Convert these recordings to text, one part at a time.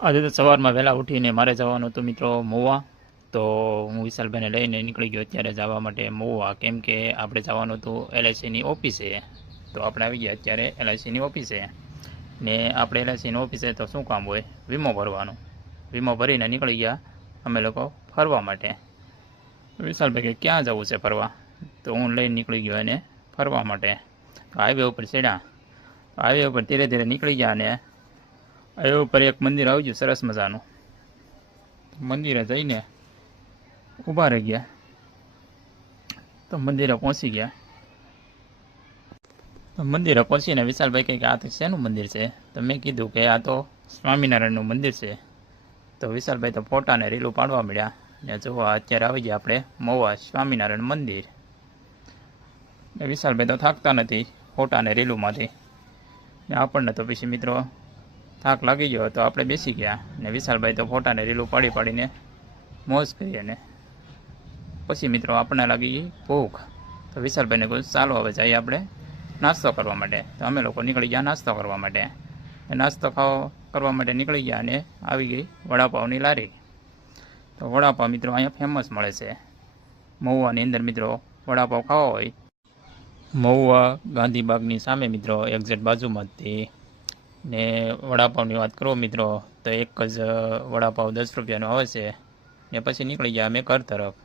આજે તો સવારમાં વહેલા ઉઠીને મારે જવાનું હતું મિત્રો મહુવા. તો હું વિશાલભાઈને લઈને નીકળી ગયો અત્યારે જવા માટે મહુવા, કેમ કે આપણે જવાનું હતું એલઆઈસીની ઓફિસે. તો આપણે આવી ગયા અત્યારે એલઆઈસીની ઓફિસે. ને આપણે એલઆઈસીની ઓફિસે તો શું કામ હોય, વીમો ભરવાનું. વીમો ભરીને નીકળી ગયા અમે લોકો ફરવા માટે. વિશાલભાઈ કે ક્યાં જવું છે ફરવા, તો હું લઈને નીકળી ગયો એને ફરવા માટે. હાઈવે ઉપર ચડ્યા, હાઈવે ઉપર ધીરે ધીરે નીકળી ગયા અને હાઈવે ઉપર એક મંદિર આવી ગયું સરસ મજાનું. મંદિરે જઈને ઊભા રહી ગયા, તો મંદિરે પહોંચી ગયા. તો મંદિરે પહોંચીને વિશાલભાઈ કહે કે આ તો શેનું મંદિર છે, તો મેં કીધું કે આ તો સ્વામિનારાયણનું મંદિર છે. તો વિશાલભાઈ તો ફોટાને રીલું પાડવા મળ્યા. ને જોવા અત્યારે આવી ગયા આપણે મહુવા સ્વામિનારાયણ મંદિર. ને વિશાલભાઈ તો થાકતા નથી ફોટાને રીલુમાંથી. ને આપણને તો પછી મિત્રો થાક લાગી ગયો તો આપણે બેસી ગયા. ને વિશાલભાઈ તો ફોટાને રીલું પાડી પાડીને મોજ કરી. અને પછી મિત્રો આપણને લાગી ગઈ ભૂખ. તો વિશાલભાઈને કહ્યું ચાલો હવે જઈએ આપણે નાસ્તો કરવા માટે. તો અમે લોકો નીકળી ગયા નાસ્તો કરવા માટે. નાસ્તો કરવા માટે નીકળી ગયા અને આવી ગઈ વડાપાવની લારી. તો વડાપાવ મિત્રો અહીંયા ફેમસ મળે છે મહુવાની અંદર. મિત્રો વડાપાવ ખાવા હોય મહુવા ગાંધીબાગની સામે મિત્રો એક્ઝેક્ટ બાજુમાં જ. ને વડાપાવની વાત કરો મિત્રો તો એક જ વડાપાવ 10 રૂપિયાનો આવે છે. ને પછી નીકળી ગયા અમે ઘર તરફ.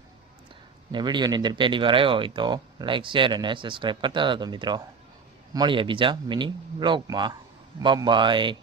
ને વિડીયોની અંદર પહેલી વાર આવ્યો હોય તો લાઇક શેર અને સબસ્ક્રાઈબ કરતા હતા. તો મિત્રો મળીએ બીજા મિની બ્લોગમાં. Bye bye.